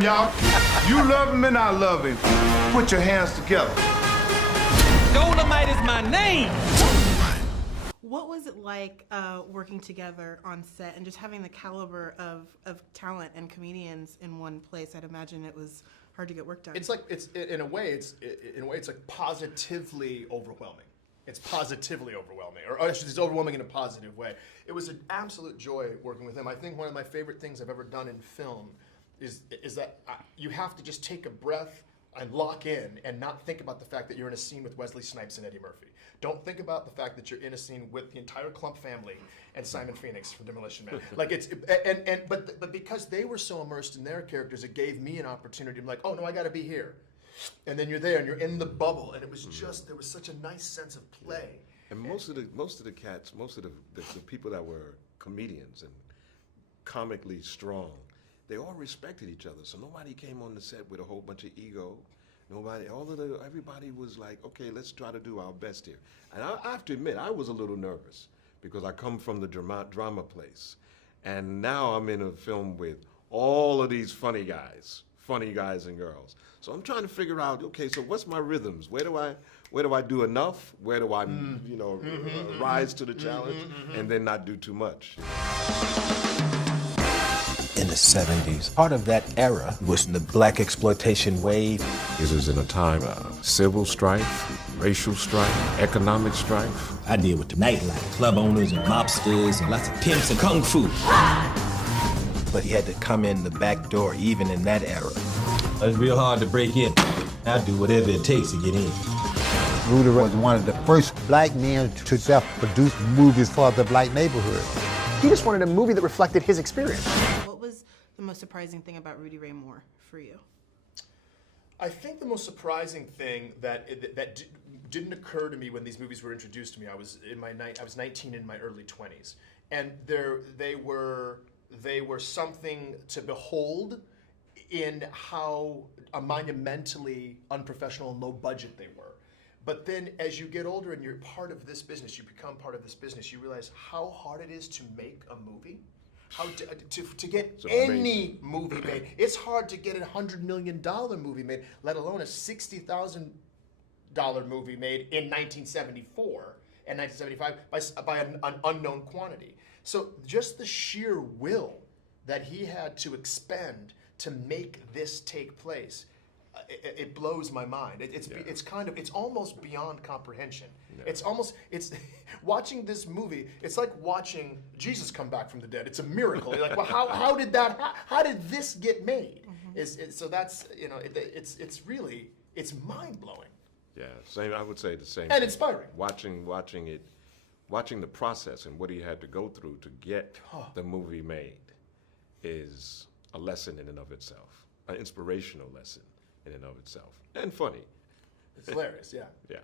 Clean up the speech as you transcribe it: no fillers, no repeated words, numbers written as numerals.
time, y'all. You love him and I love him. Put your hands together. Dolomite is my name. What was it like working together on set and just having the caliber of talent and comedians in one place? I'd imagine it was hard to get work done. It's like in a way it's like positively overwhelming. It's positively overwhelming, or actually, it's overwhelming in a positive way. It was an absolute joy working with him. I think one of my favorite things I've ever done in film is that you have to just take a breath and lock in and not think about the fact that you're in a scene with Wesley Snipes and Eddie Murphy. Don't think about the fact that you're in a scene with the entire Klump family and Simon Phoenix from Demolition Man. Like but because they were so immersed in their characters, it gave me an opportunity to be like, oh no, I got to be here. And then you're there and you're in the bubble, and it was just there was such a nice sense of play. And most of the cats, most of the people that were comedians and comically strong, they all respected each other. So nobody came on the set with a whole bunch of ego. Everybody was like, okay, let's try to do our best here. And I have to admit, I was a little nervous because I come from the drama place. And now I'm in a film with all of these funny guys and girls. So I'm trying to figure out, okay, so what's my rhythms? Where do I do enough? Where do I, rise to the challenge and then not do too much? In the 70s, part of that era was the black exploitation wave. This is in a time of civil strife, racial strife, economic strife. I deal with the nightlife, club owners and mobsters and lots of pimps and kung fu. But he had to come in the back door even in that era. It's real hard to break in. I'll do whatever it takes to get in. Rudy was one of the first black men to self-produce movies for the black neighborhood. He just wanted a movie that reflected his experience. What was the most surprising thing about Rudy Ray Moore for you? I think the most surprising thing that didn't occur to me when these movies were introduced to me. I was 19 in my early 20s, and they were something to behold in how monumentally unprofessional and low budget they were. But then as you get older and you're part of this business, you become part of this business, you realize how hard it is to make a movie. How to get any movie made. It's hard to get a $100 million movie made, let alone a $60,000 movie made in 1974 and 1975 by an unknown quantity. So just the sheer will that he had to expend to make this take place, it blows my mind. It's almost beyond comprehension. Yeah. It's watching this movie. It's like watching Jesus come back from the dead. It's a miracle. You're like, well, how did this get made? Mm-hmm. So that's it's really mind blowing. Yeah, same. I would say the same. And inspiring. Watching the process and what he had to go through to get the movie made is a lesson in and of itself, an inspirational lesson in and of itself, and funny. It's hilarious, yeah. Yeah.